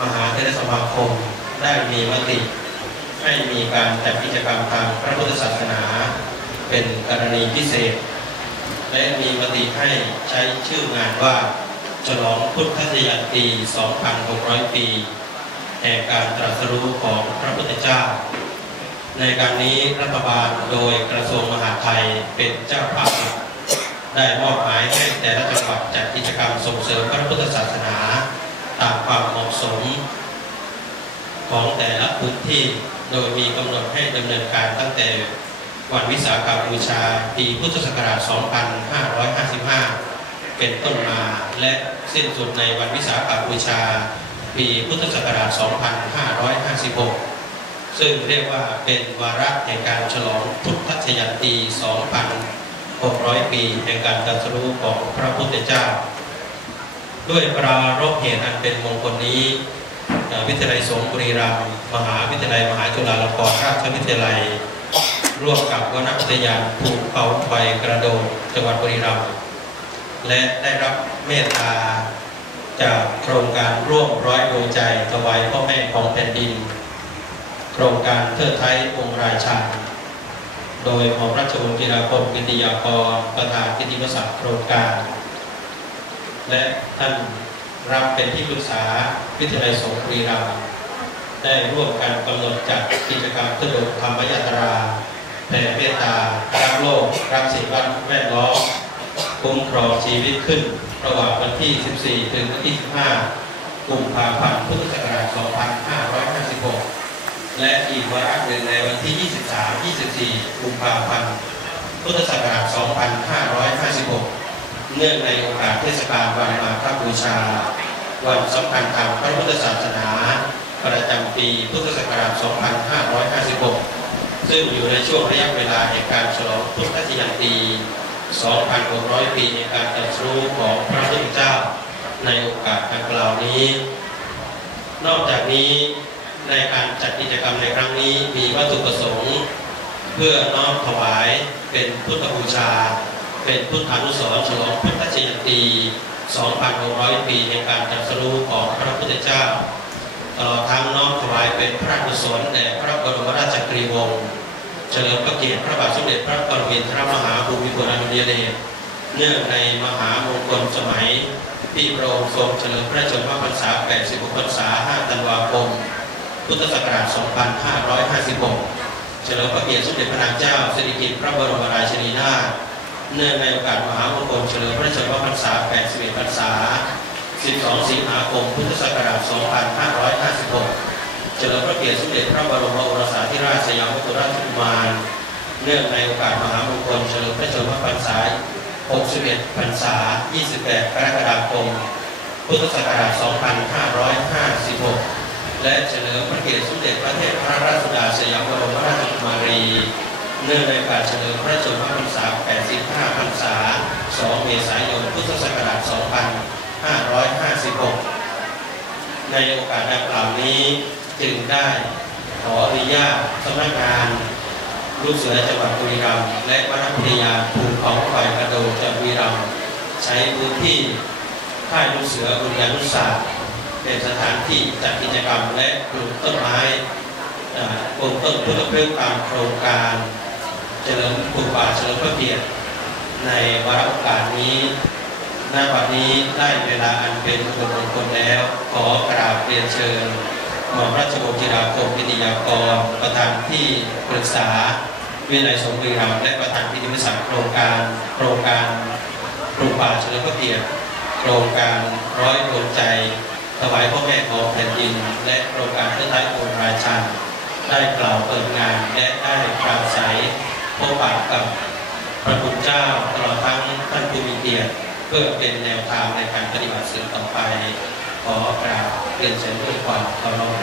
มหาเทรสมาคมได้มีมติ ให้มีการจัดกิจกรรมทางพระพุทธศาสนา เป็นกรณีพิเศษ และมีมติให้ใช้ชื่องานว่า ฉลองพุทธศยันตี 2,600 ปีแห่งการตรัสรู้ของพระพุทธเจ้า ในการนี้รัฐบาลโดยกระทรวงมหาดไทยเป็นเจ้าภาพได้มอบหมายให้แต่ละจังหวัดจัดกิจกรรมส่งเสริมพระพุทธศาสนา ตามความเหมาะสม ของแต่ละพื้นที่โดยมีกำหนดให้ดำเนินการตั้งแต่วันวิสาขบูชา ปีพุทธศักราช 2555 เป็นต้นมาและสิ้นสุดในวันวิสาขบูชา ปีพุทธศักราช 2556 ซึ่งเรียกว่าเป็นวาระแห่งการฉลองพุทธชยันตี 2,600 ปีแห่งการตรัสรู้ของพระพุทธเจ้า ด้วยปรารภเหตุอันเป็นมงคลนี้ วิทยาลัยสงบุรีรัมย์มหาวิทยาลัยมหาจุฬาลงกรณราชวิทยาลัย ร่วมกับวรรณอุทยานภูเขาไฟกระโดดจังหวัดบุรีรัมย์และได้รับเมตตาจากโครงการร่วมร้อยดวงใจถวายพ่อแม่ของแผ่นดิน โครงการเทิดไทยองค์ราชาโดยหม่อมราชวงศ์กีฬาคมกิติยากรประธานกิติมศักดิ์โครงการ และท่านรับเป็นที่ปรึกษาวิทยาลัยสงฆ์รีรัมได้ร่วมกันกำหนดจัดกิจกรรมทุดงธรรมยาตราแผ่เมตตารักโลกรักสิ่งแวดล้อมคุ้มครองชีวิตขึ้น ระหว่างวันที่ 14 ถึงวันที่ 15 กุมภาพันธ์ พุทธศักราช 2556 และอีกวาระหนึ่งในวันที่ 23 24 กุมภาพันธ์ พุทธศักราช 2556 เนื่องในโอกาสเทศกาลวันมาฆบูชา วันสำคัญทางพระพุทธศาสนา ประจำปีพุทธศักราช 2556 ซึ่งอยู่ในช่วงระยะเวลาแห่งการฉลองพุทธชยันตี2,600 ปีในการตรัสรู้ของพระพุทธเจ้าในโอกาสดังกล่าวนี้ นอกจากนี้ในการจัดกิจกรรมในครั้งนี้มีวัตถุประสงค์ เพื่อน้อมถวายเป็นพุทธบูชา เป็นพุทธานุสรณ์ฉลองพุทธชยันตี 2,600 ปีในการตรัสรู้ของพระพุทธเจ้าตลอดทั้งน้อมถวายเป็นพระกุศลแด่พระบรมราชกรีวงศ์เฉลิมพระเกียรติพระบาทสมเด็จพระปรมินทรมหาภูมิพลอดุลยเดชเนื่องในมหามงคลสมัยที่พระองค์ทรงเฉลิมพระชนมพรรษา 86 พรรษา 5 ธันวาคม พุทธศักราช 2556 เฉลิมพระเกียรติสมเด็จพระนางเจ้าสิริกิติ์พระบรมราชินีนาถ เนื่องในโอกาสมหามงคลเฉลิมพระชนมพรรษา 81 พรรษา 12 สิงหาคม พุทธศักราช 2556 เฉลิมพระเกียรติสมเด็จพระบรมโอรสาธิราชสยามกุฎราชกุมารเนื่องในโอกาสมหามงคลเฉลิมพระชนมพรรษา 61 พรรษา 28 กรกฎาคม พุทธศักราช 2556 และเฉลิมพระเกียรติสมเด็จพระเทพพระราชสุดาสยามบรมราชกุมารี เนื่องในโอการเฉลิมพรรษา 85 พรรษา 2 เมษายน พุทธศักราช 2556 ในโอกาสดังกล่าวนี้จึงได้ขออนุญาตสำนักงานลูกเสือจังหวัดบุรีรัมย์และวรรณพิยาภูมิของไฟกระโดจังหวัดบุรีรัมย์ใช้พื้นที่ค่ายลูกเสือบุญญานุศาสตร์เป็นสถานที่จัดกิจกรรมและปลูกต้นไม้ปลูกต้นพุทธพฤกษ์ตามโครงการเฉลิมปลูกป่าเฉลิมพระเกียรติ ในวาระโอกาสนี้ณวันนี้ได้เวลาอันเป็นมงคลแล้ว ขอกราบเรียนเชิญหม่อมราชวงศ์จิราคมพิทยากร ประธานที่ปรึกษาวิทยาลัยสงฆ์บุรีรัมย์และประธานพิธีมิสักโครงการโครงการปลูกป่าเฉลิมพระเกียรติโครงการร้อยดวงใจ ถวายพ่อแม่ของแผ่นดิน และโครงการเพื่อไทยองค์ราชันได้กล่าวเปิดงานและได้ปราศัยพบปะกับ พระคุณเจ้าตลอดทั้งท่านผู้มีเกียรติเพื่อเป็นแนวทางในการปฏิบัติสืบต่อไป ขอกราบเรียนเชิญด้วยความเคารพ